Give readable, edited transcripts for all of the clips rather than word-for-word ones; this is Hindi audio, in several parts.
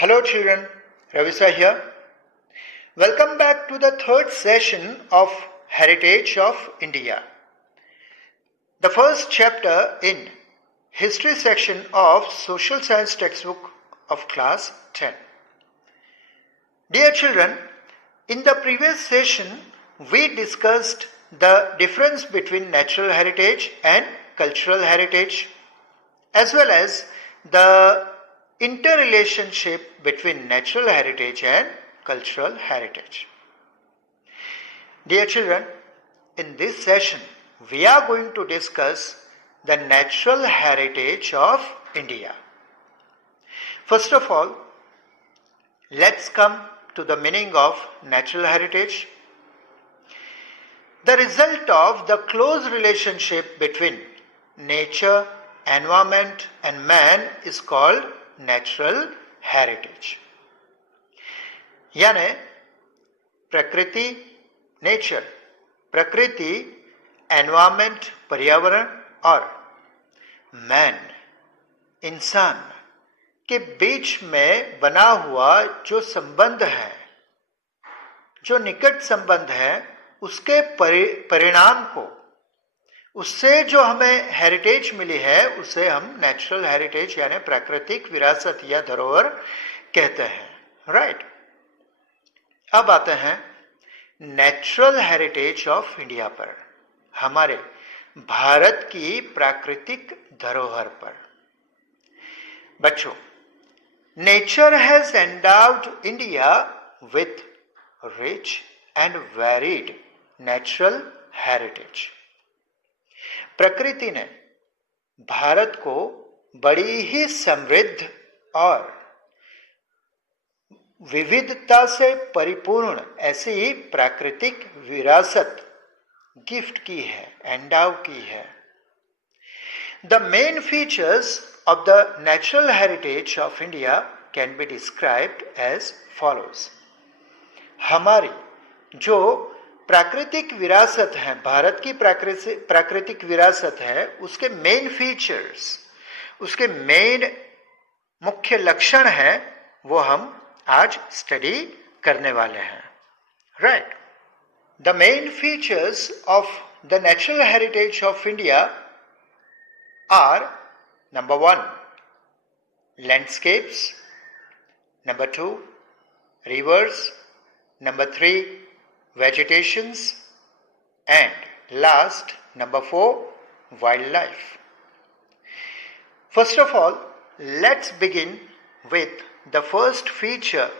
Hello children, Ravisa here. Welcome back to the third session of Heritage of India. The first chapter in History section of Social Science textbook of class 10. Dear children, in the previous session we discussed the difference between natural heritage and cultural heritage, as well as the interrelationship between natural heritage and cultural heritage. Dear children, in this session we are going to discuss the natural heritage of India. First of all, let's come to the meaning of natural heritage. The result of the close relationship between nature, environment and man is called natural heritage. यानी प्रकृति, नेचर, प्रकृति, एनवायरमेंट, पर्यावरण और मैन, इंसान के बीच में बना हुआ जो संबंध है, जो निकट संबंध है, उसके परिणाम को, उससे जो हमें हेरिटेज मिली है उसे हम नेचुरल हेरिटेज यानी प्राकृतिक विरासत या धरोहर कहते हैं. राइट. अब आते हैं नेचुरल हेरिटेज ऑफ इंडिया पर, हमारे भारत की प्राकृतिक धरोहर पर. बच्चों, nature has endowed India with rich and varied natural heritage. प्रकृति ने भारत को बड़ी ही समृद्ध और विविधता से परिपूर्ण ऐसी प्राकृतिक विरासत गिफ्ट की है, एंडाव की है. The main features of the natural heritage of India can be described as follows. हमारी जो प्राकृतिक विरासत है, भारत की प्राकृतिक विरासत है, उसके मेन फीचर्स, उसके मेन मुख्य लक्षण है, वो हम आज स्टडी करने वाले हैं. Right. The main features of the natural heritage of India are Number 1, landscapes. Number 2, rivers. Number 3, vegetations. And last, number 4, wildlife. First of all, let's begin with the first feature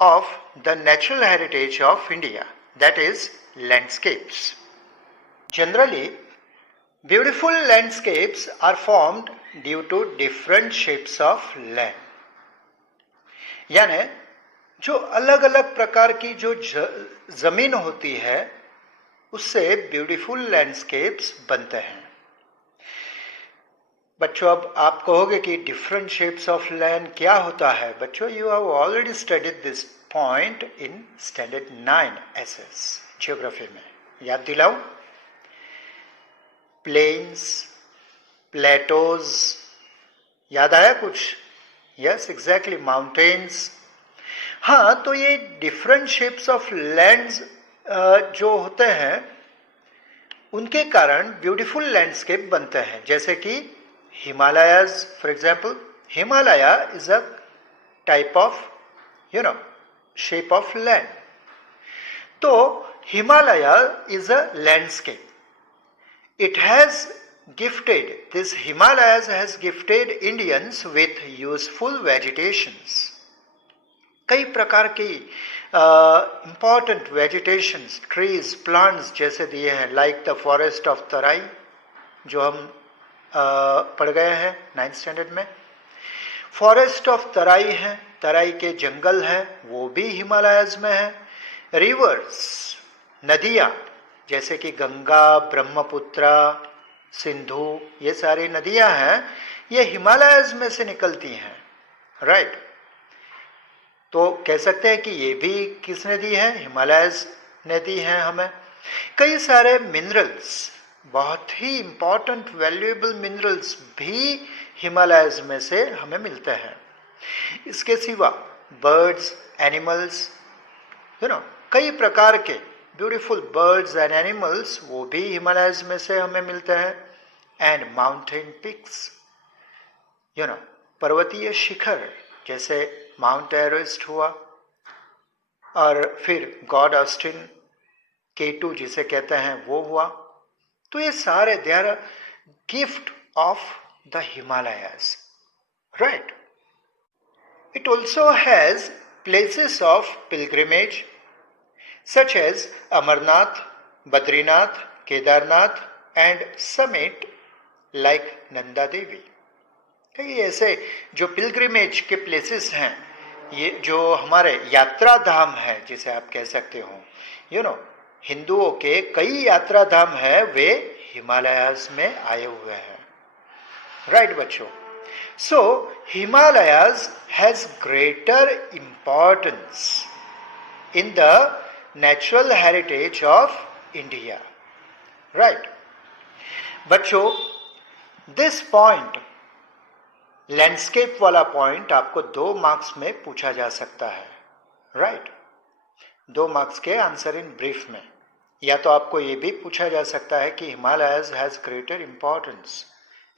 of the natural heritage of India, that is landscapes. Generally, beautiful landscapes are formed due to different shapes of land. यानी जो अलग अलग प्रकार की जो जमीन होती है उससे ब्यूटीफुल लैंडस्केप्स बनते हैं. बच्चों, अब आप कहोगे कि डिफरेंट शेप्स ऑफ लैंड क्या होता है. बच्चों, you have already studied this point in standard 9 SS geography में. याद दिलाऊं? प्लेन्स, प्लेटोज, याद आया कुछ? Yes, exactly, mountains. हाँ, तो ये डिफरेंट शेप्स ऑफ लैंड्स जो होते हैं उनके कारण ब्यूटीफुल लैंडस्केप बनते हैं. जैसे कि Himalayas, for example, Himalaya is a type of shape of land. तो Himalaya is a landscape. It has gifted, this Himalayas has gifted Indians with useful vegetations. कई प्रकार की important vegetations, trees, plants जैसे दिए हैं, like the forest of तराई जो हम पढ़ गए हैं 9th स्टैंडर्ड में. फॉरेस्ट ऑफ तराई है, तराई के जंगल हैं, वो भी हिमालयाज में है. रिवर्स, नदियाँ जैसे कि गंगा, ब्रह्मपुत्र, सिंधु, ये सारी नदियां हैं, ये हिमालयाज में से निकलती हैं. राइट. तो कह सकते हैं कि ये भी किसने दी है? हिमालयाज ने दी है हमें. कई सारे मिनरल्स, बहुत ही इंपॉर्टेंट वैल्यूएबल मिनरल्स भी हिमालयस में से हमें मिलते हैं. इसके सिवा बर्ड्स, एनिमल्स, कई प्रकार के ब्यूटीफुल बर्ड्स एंड एनिमल्स वो भी हिमालयस में से हमें मिलते हैं. एंड माउंटेन पिक्स, पर्वतीय शिखर जैसे माउंट एवरेस्ट हुआ, और फिर गॉड ऑस्टिन K2 जिसे कहते हैं वो हुआ. तो ये सारे they are gift of the Himalayas, right. It also has places of pilgrimage such as Amarnath, Badrinath, Kedarnath and summit like Nanda Devi. कई ऐसे जो पिलग्रिमेज के प्लेसेस हैं, ये जो हमारे यात्रा धाम है जिसे आप कह सकते हो, हिंदुओं के कई यात्रा धाम है वे हिमालयास में आए हुए हैं, राइट बच्चों. So Himalayas has greater importance in the natural heritage of India, right. बच्चों, this point, लैंडस्केप वाला पॉइंट आपको 2 मार्क्स में पूछा जा सकता है, राइट. 2 मार्क्स के आंसर इन ब्रीफ में. या तो आपको ये भी पूछा जा सकता है कि Himalayas has greater importance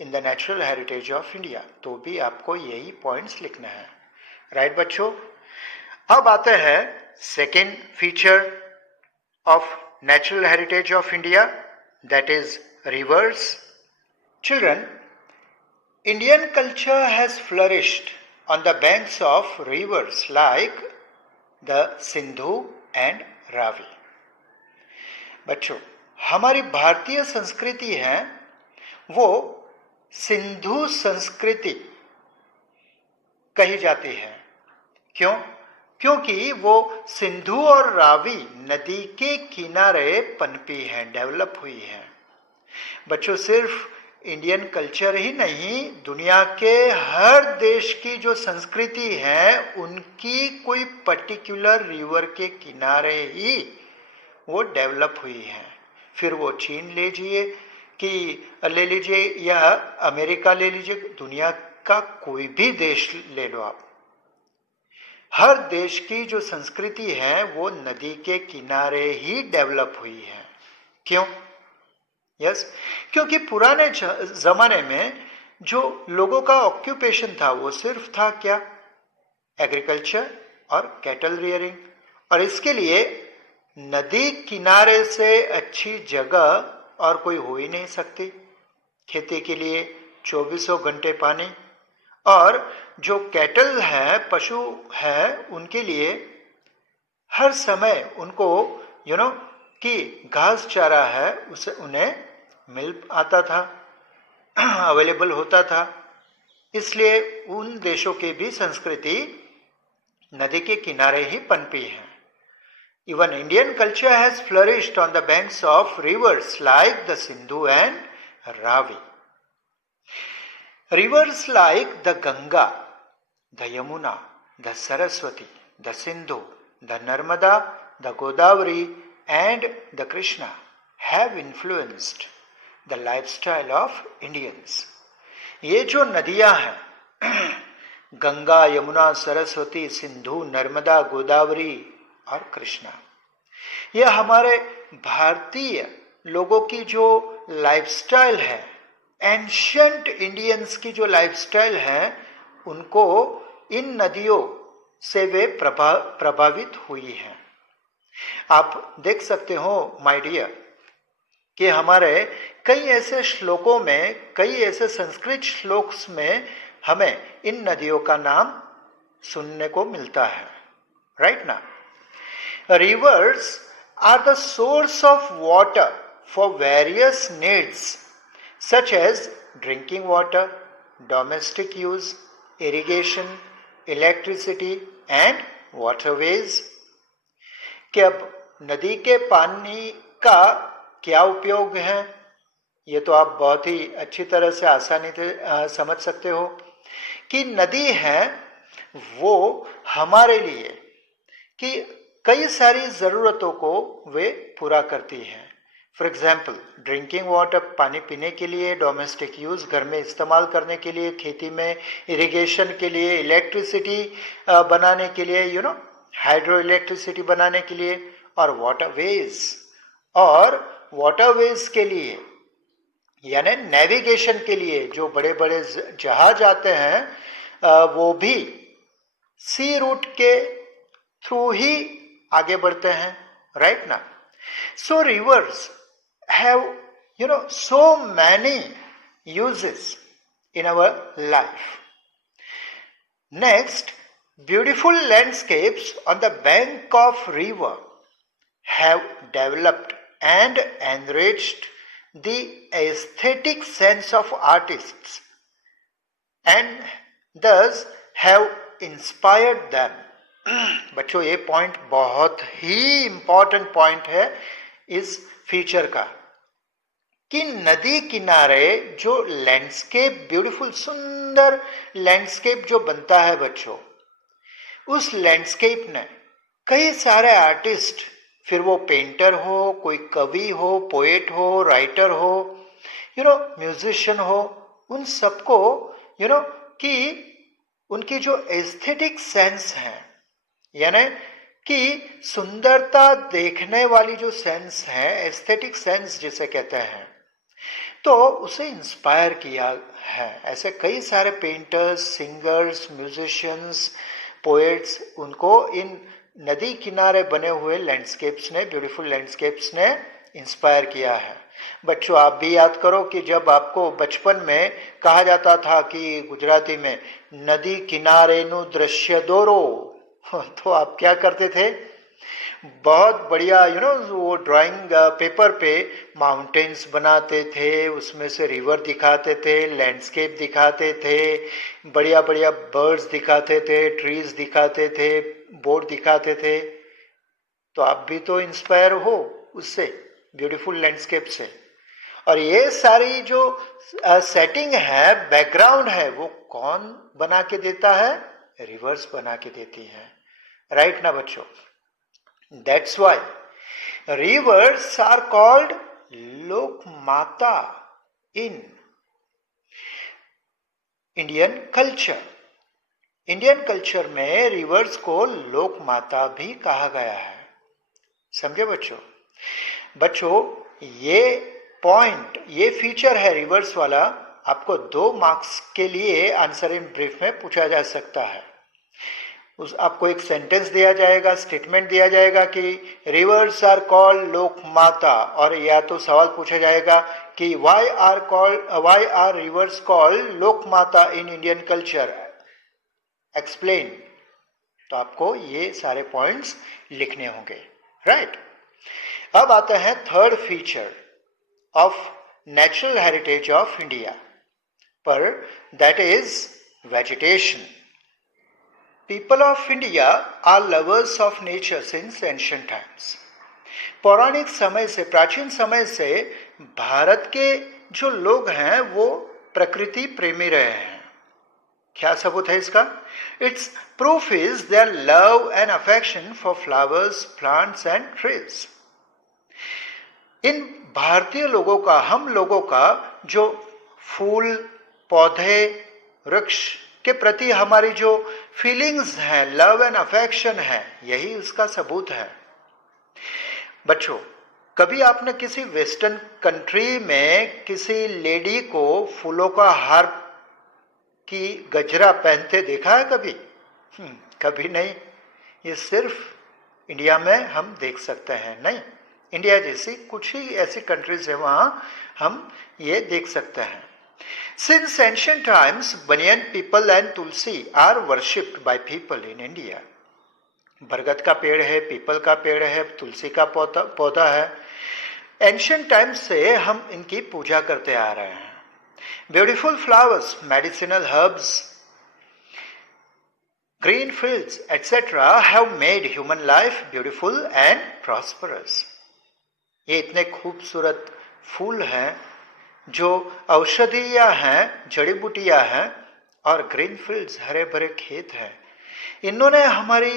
in the natural heritage of India, तो भी आपको यही पॉइंट्स लिखना है, राइट बच्चों. अब आते हैं second feature of natural heritage of India, that is reverse. Children, Indian culture has flourished on the banks of reverse like the Sindhu and Ravi. बच्चों, हमारी भारतीय संस्कृति है वो सिंधु संस्कृति कही जाती है. क्यों? क्योंकि वो सिंधु और रावी नदी के किनारे पनपी है, डेवलप हुई है. बच्चों, सिर्फ इंडियन कल्चर ही नहीं, दुनिया के हर देश की जो संस्कृति है उनकी कोई पर्टिकुलर रिवर के किनारे ही वो डेवलप हुई है. फिर वो चीन ले लीजिए या अमेरिका ले लीजिए, दुनिया का कोई भी देश ले लो आप, हर देश की जो संस्कृति है वो नदी के किनारे ही डेवलप हुई है. क्यों? यस, क्योंकि पुराने जमाने में जो लोगों का ऑक्यूपेशन था वो सिर्फ था क्या? एग्रीकल्चर और कैटल रियरिंग. और इसके लिए नदी किनारे से अच्छी जगह और कोई हो ही नहीं सकती. खेती के लिए 24 घंटे पानी, और जो कैटल है, पशु है, उनके लिए हर समय उनको कि घास चारा है उसे उन्हें मिल आता था, अवेलेबल होता था. इसलिए उन देशों की भी संस्कृति नदी के किनारे ही पनपी है. Even Indian culture has flourished on the banks of rivers like the Sindhu and Ravi. Rivers like the Ganga, the Yamuna, the Saraswati, the Sindhu, the Narmada, the Godavari and the Krishna have influenced the lifestyle of Indians. ये जो नदियां हैं, गंगा, यमुना, सरस्वती, सिंधु, नर्मदा, गोदावरी और कृष्णा, यह हमारे भारतीय लोगों की जो लाइफस्टाइल है, एंशियंट इंडियंस की जो लाइफस्टाइल है, उनको इन नदियों से वे प्रभावित हुई हैं. आप देख सकते हो माय डियर कि हमारे कई ऐसे श्लोकों में, कई ऐसे संस्कृत श्लोक्स में हमें इन नदियों का नाम सुनने को मिलता है, राइट ना. Rivers are the source of water for various needs such as drinking water, domestic use, irrigation, electricity and waterways. कि अब नदी के पानी का क्या उपयोग है, ये तो आप बहुत ही अच्छी तरह से आसानी से समझ सकते हो कि नदी है वो हमारे लिए कि कई सारी ज़रूरतों को वे पूरा करती हैं. फॉर एग्जाम्पल ड्रिंकिंग वाटर, पानी पीने के लिए, डोमेस्टिक यूज, घर में इस्तेमाल करने के लिए, खेती में इरिगेशन के लिए, इलेक्ट्रिसिटी बनाने के लिए, हाइड्रो इलेक्ट्रिसिटी बनाने के लिए, और वाटरवेज के लिए, यानी नेविगेशन के लिए जो बड़े बड़े जहाज आते हैं वो भी सी रूट के थ्रू ही आगे बढ़ते हैं, राइट ना. सो reverse have so many uses in our life. Next, beautiful landscapes on the bank of river have developed and enriched the aesthetic sense of artists and thus have inspired them. बच्चों ये पॉइंट बहुत ही इंपॉर्टेंट पॉइंट है इस फीचर का कि नदी किनारे जो लैंडस्केप, ब्यूटीफुल सुंदर लैंडस्केप जो बनता है बच्चों, उस लैंडस्केप ने कई सारे आर्टिस्ट, फिर वो पेंटर हो, कोई कवि हो, पोएट हो, राइटर हो, म्यूजिशियन हो, उन सबको कि उनकी जो एस्थेटिक सेंस है, यानी कि सुंदरता देखने वाली जो सेंस है, एस्थेटिक सेंस जिसे कहते हैं, तो उसे इंस्पायर किया है. ऐसे कई सारे पेंटर्स, सिंगर्स, म्यूजिशियंस, पोएट्स, उनको इन नदी किनारे बने हुए लैंडस्केप्स ने, ब्यूटीफुल लैंडस्केप्स ने इंस्पायर किया है. बच्चों आप भी याद करो कि जब आपको बचपन में कहा जाता था कि गुजराती में नदी किनारे नु दृश्य दोरो, तो आप क्या करते थे, बहुत बढ़िया वो ड्राइंग पेपर पे माउंटेन्स बनाते थे, उसमें से रिवर दिखाते थे, लैंडस्केप दिखाते थे, बढ़िया बढ़िया बर्ड्स दिखाते थे, ट्रीज दिखाते थे, बोर्ड दिखाते थे. तो आप भी तो इंस्पायर हो उससे, ब्यूटीफुल लैंडस्केप से. और ये सारी जो सेटिंग है, बैकग्राउंड है, वो कौन बना के देता है, रिवर्स बना के देती है, राइट ना बच्चों. That's why rivers are called लोक माता in Indian culture. Indian culture में रिवर्स को लोक माता भी कहा गया है. समझे बच्चों. बच्चों ये पॉइंट, ये फीचर है रिवर्स वाला, आपको 2 मार्क्स के लिए आंसर इन ब्रीफ में पूछा जा सकता है. आपको एक सेंटेंस दिया जाएगा, स्टेटमेंट दिया जाएगा कि रिवर्स आर कॉल्ड लोक माता, और या तो सवाल पूछा जाएगा कि वाई आर रिवर्स कॉल्ड लोक माता इन इंडियन कल्चर, एक्सप्लेन. तो आपको ये सारे पॉइंट्स लिखने होंगे, राइट. अब आते हैं third feature of natural heritage of India पर, that is vegetation. People of India are lovers of nature since ancient times. पौराणिक समय से, प्राचीन समय से भारत के जो लोग हैं वो प्रकृति प्रेमी रहे हैं. क्या सबूत है इसका? Its proof is their love and affection for flowers, plants and trees. इन भारतीय लोगों का, हम लोगों का जो फूल, पौधे, वृक्ष के प्रति हमारी जो फीलिंग्स हैं, लव एंड अफेक्शन है, यही उसका सबूत है. बच्चों कभी आपने किसी वेस्टर्न कंट्री में किसी लेडी को फूलों का हार की गजरा पहनते देखा है कभी? कभी नहीं. ये सिर्फ इंडिया में हम देख सकते हैं. नहीं, इंडिया जैसी कुछ ही ऐसी कंट्रीज है वहां हम ये देख सकते हैं. Since ancient times, banyan people and tulsi are worshipped by people in India. बरगद का पेड़ है, पीपल का पेड़ है, तुलसी का पौधा है. एंशियंट टाइम्स से हम इनकी पूजा करते आ रहे हैं. Beautiful flowers, medicinal herbs, green fields, etc. have made human life beautiful and prosperous. ये इतने खूबसूरत फूल हैं जो औषधियाँ हैं, जड़ी बूटियाँ हैं, और ग्रीन फील्ड्स, हरे भरे खेत हैं. इन्होंने हमारे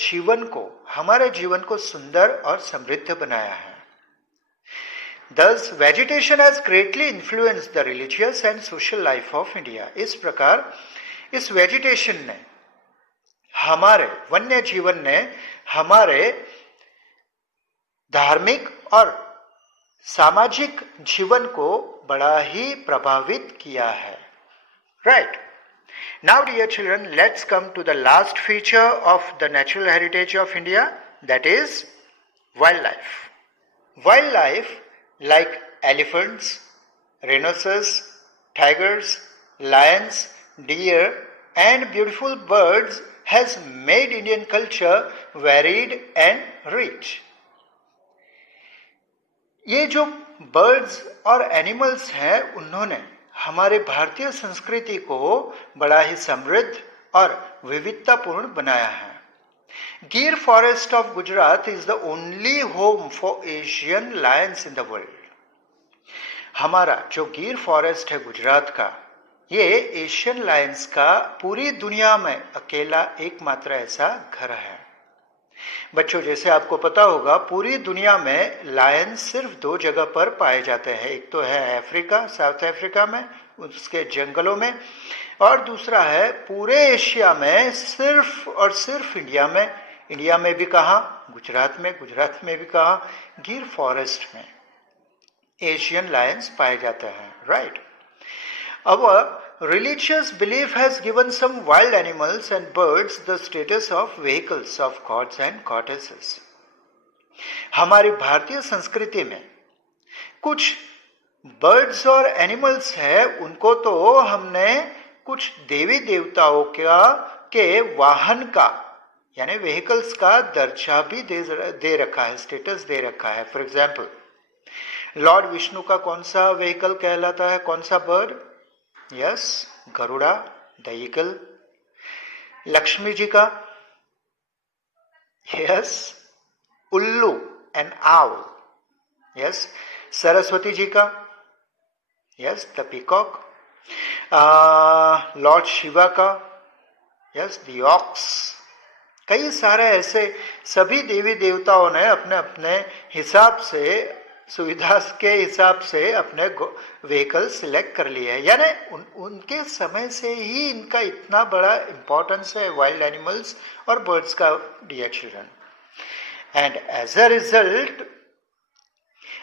जीवन को सुंदर और समृद्ध बनाया है. Thus, vegetation has greatly influenced the religious and social life of India. इस प्रकार इस वेजिटेशन ने हमारे वन्य जीवन ने हमारे धार्मिक और सामाजिक जीवन को बड़ा ही प्रभावित किया है. Right. Now, dear children, let's come to the last feature of the natural heritage of India, that is wildlife. Wildlife like elephants, rhinoceros, tigers, lions, deer, and beautiful birds has made Indian culture varied and rich. ये जो बर्ड्स और एनिमल्स हैं उन्होंने हमारे भारतीय संस्कृति को बड़ा ही समृद्ध और विविधतापूर्ण बनाया है. गिर forest of Gujarat is the only home for Asian Lions in the world. हमारा जो गिर फॉरेस्ट है गुजरात का, ये एशियन लायंस का पूरी दुनिया में अकेला एकमात्र ऐसा घर है. बच्चों, जैसे आपको पता होगा पूरी दुनिया में लायंस सिर्फ 2 जगह पर पाए जाते हैं. एक तो है अफ्रीका, साउथ अफ्रीका में, उसके जंगलों में, और दूसरा है पूरे एशिया में सिर्फ और सिर्फ इंडिया में. इंडिया में भी कहाँ? गुजरात में भी कहाँ? गिर फॉरेस्ट में एशियन लायंस पाए जाते हैं. राइट. अब religious belief has given some wild animals and birds the status of vehicles of gods and goddesses. हमारी भारतीय संस्कृति में कुछ बर्ड्स और एनिमल्स हैं, उनको तो हमने कुछ देवी देवताओं के वाहन का यानी व्हीकल्स का दर्जा भी दे रखा है, स्टेटस दे रखा है. फॉर एग्जाम्पल, लॉर्ड विष्णु का कौन सा व्हीकल कहलाता है, कौन सा bird? Yes, Garuda, the eagle. Lakshmi ji का? यस, उल्लू, an owl. Yes. Saraswati ji का? Yes, the peacock. Lord Shiva का? Yes, the ox. कई सारे ऐसे सभी देवी देवताओं ने अपने अपने हिसाब से, सुविधा के हिसाब से अपने व्हीकल सिलेक्ट कर लिए हैं. यानी उनके समय से ही इनका इतना बड़ा इंपॉर्टेंस है वाइल्ड एनिमल्स और बर्ड्स का, dear children. And as a result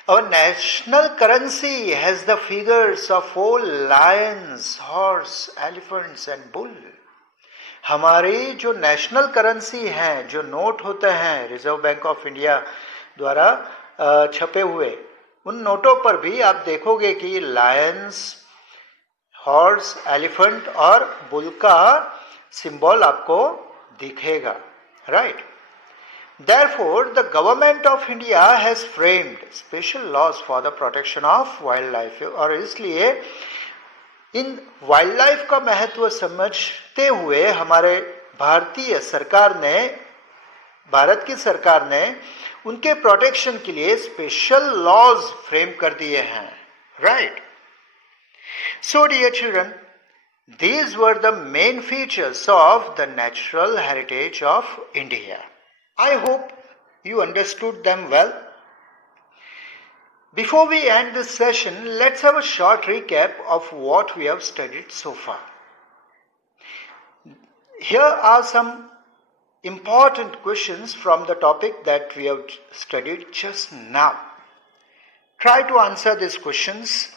our national currency has the figures of all lions, horse, elephants and bull. हमारी जो नेशनल करेंसी है, जो नोट होते हैं रिजर्व बैंक ऑफ इंडिया द्वारा छपे हुए, उन नोटों पर भी आप देखोगे कि लायंस, हॉर्स, एलिफेंट और बुल का सिंबल आपको दिखेगा. Right. Therefore, the government of India has framed special laws for the protection of wildlife. और इसलिए इन वाइल्ड लाइफ का महत्व समझते हुए हमारे भारत की सरकार ने उनके प्रोटेक्शन के लिए स्पेशल लॉज फ्रेम कर दिए हैं. Right. So dear children, these were the main features of the natural heritage of India. I hope you understood them well. Before we end this session, let's have a short recap of what we have studied so far. Here are some important questions from the topic that we have studied just now. Try to answer these questions.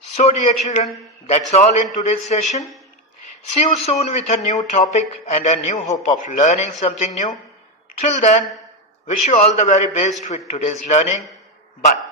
So, dear children, that's all in today's session. See you soon with a new topic and a new hope of learning something new. Till then, wish you all the very best with today's learning. Bye.